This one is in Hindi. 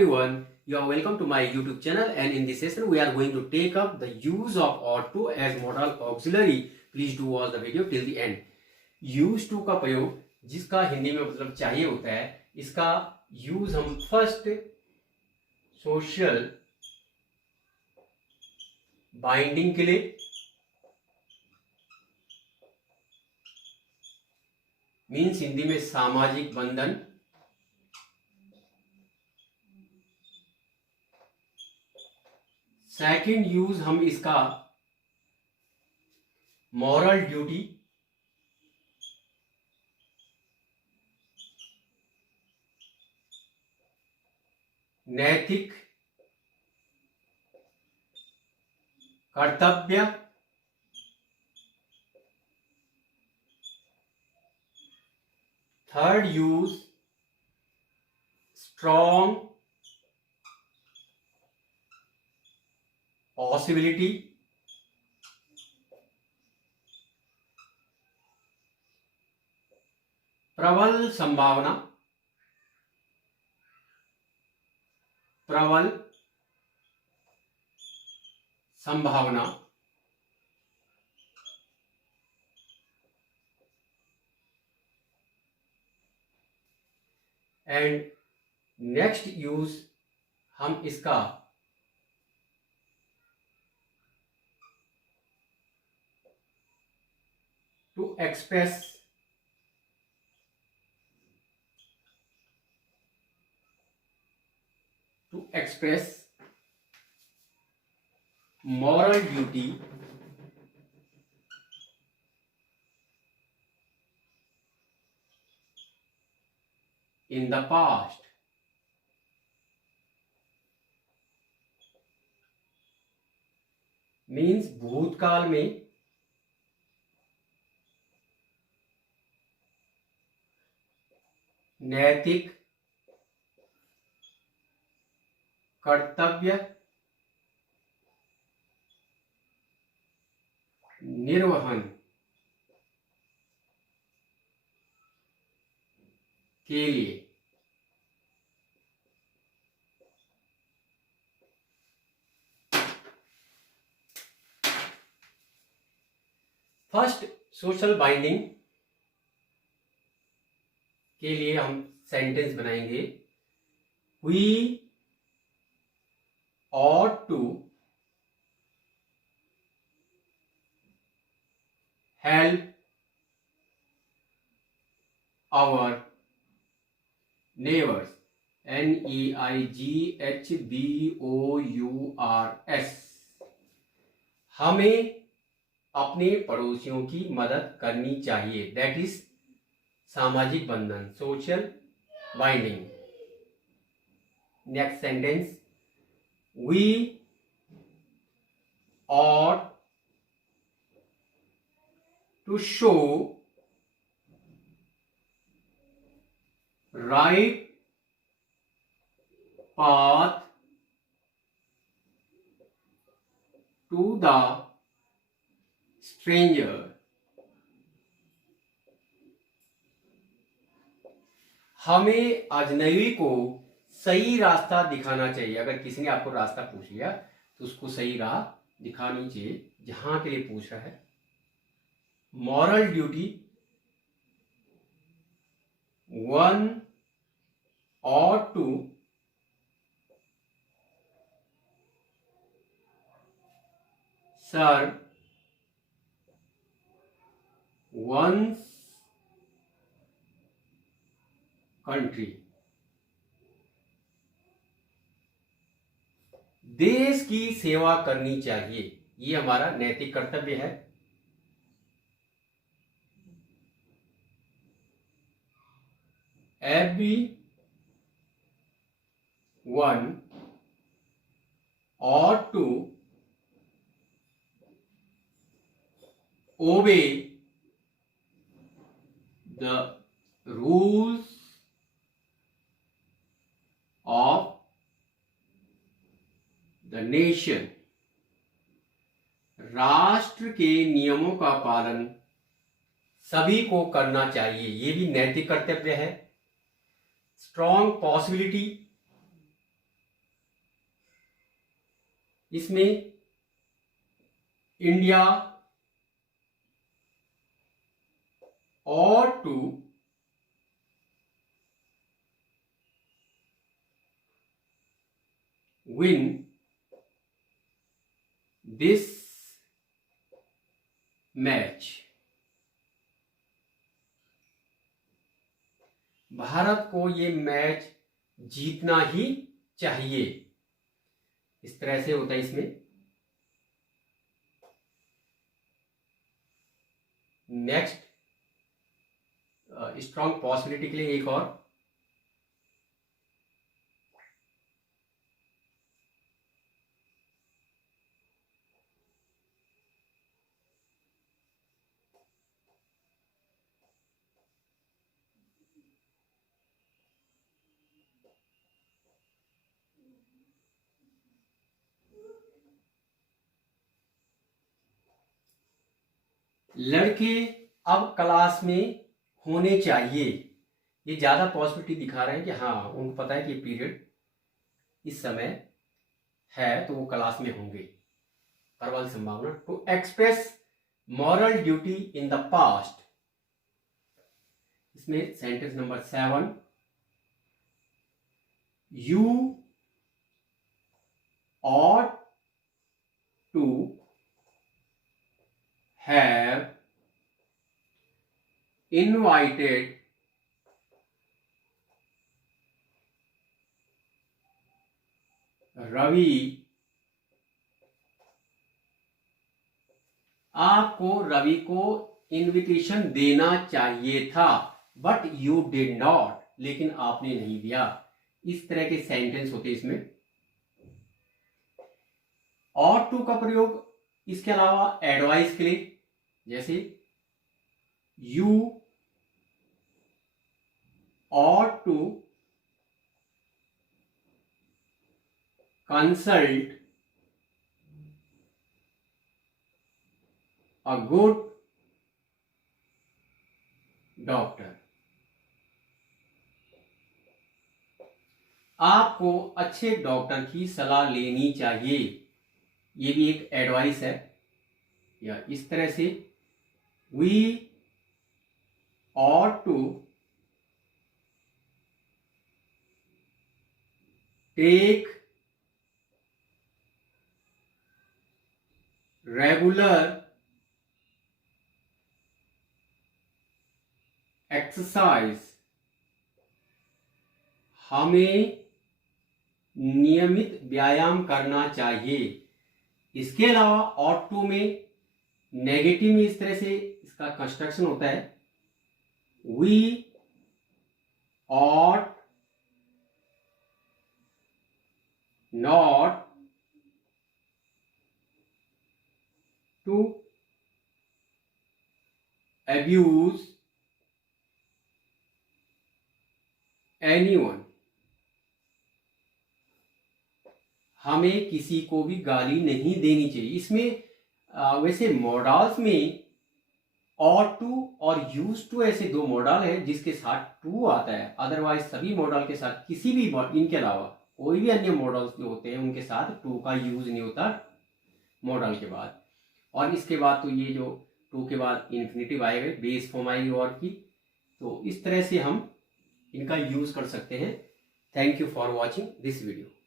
everyone, you are welcome to my YouTube channel, and in this session we are going to take up the use of ought to as modal auxiliary. Please do watch the video till the end. use to का प्रयोग जिसका हिंदी में मतलब चाहिए होता है, इसका यूज हम फर्स्ट सोशल बाइंडिंग के लिए, मीन्स हिंदी में सामाजिक बंधन, सेकंड यूज हम इसका मॉरल ड्यूटी, नैतिक कर्तव्य, थर्ड यूज स्ट्रॉन्ग पॉसिबिलिटी, प्रबल संभावना, प्रबल संभावना, एंड नेक्स्ट यूज हम इसका to express moral duty in the past. Means भूतकाल में नैतिक कर्तव्य निर्वहन के लिए फर्स्ट सोशल बाइंडिंग के लिए हम सेंटेंस बनाएंगे, we ought to help our neighbors, NEIGHBOURS, हमें अपने पड़ोसियों की मदद करनी चाहिए, दैट इज सामाजिक बंधन, social binding. Next sentence, we ought to show right path to the stranger. हमें अजनबी को सही रास्ता दिखाना चाहिए. अगर किसी ने आपको रास्ता पूछ लिया तो उसको सही राह दिखानी चाहिए जहां के लिए पूछ रहा है. Moral duty, one ought to serve one's country. देश की सेवा करनी चाहिए, ये हमारा नैतिक कर्तव्य है. Everyone ought to obey the rules of the nation. राष्ट्र के नियमों का पालन सभी को करना चाहिए, ये भी नैतिक कर्तव्य है. स्ट्रॉन्ग पॉसिबिलिटी, इसमें India ought to win this match. Bharat को ये मैच जीतना ही चाहिए, इस तरह से होता है इसमें। नेक्स्ट, स्ट्रॉन्ग पॉसिबिलिटी के लिए एक और, लड़के अब क्लास में होने चाहिए। ये ज्यादा पॉसिबिलिटी दिखा रहे हैं कि हाँ, उनको पता है कि पीरियड इस समय है तो वो क्लास में होंगे, प्रबल संभावना। To express moral duty in the past, इसमें sentence number 7, you ought to have invited Ravi, आपको रवि को इनविटेशन देना चाहिए था, बट यू डिड नॉट, लेकिन आपने नहीं दिया। इस तरह के सेंटेंस होते इसमें। ought to का प्रयोग इसके अलावा एडवाइस के लिए, जैसे you ought to consult a good doctor, आपको अच्छे डॉक्टर की सलाह लेनी चाहिए, ये भी एक एडवाइस है। या इस तरह से we ought to take regular exercise, हमें नियमित व्यायाम करना चाहिए। इसके अलावा ought to में नेगेटिव में इस तरह से इसका कंस्ट्रक्शन होता है, we ought not to abuse anyone, हमें किसी को भी गाली नहीं देनी चाहिए। इसमें वैसे मॉडल्स में ought to और यूज टू ऐसे दो मॉडल है जिसके साथ टू आता है, अदरवाइज सभी मॉडल के साथ किसी भी, इनके अलावा कोई भी अन्य मॉडल्स जो होते हैं उनके साथ टू का यूज नहीं होता मॉडल के बाद। और इसके बाद तो ये जो टू के बाद इन्फिनेटिव आएगा, बेस फॉर्म आएगी और की, तो इस तरह से हम इनका यूज कर सकते हैं। Thank you for watching this video.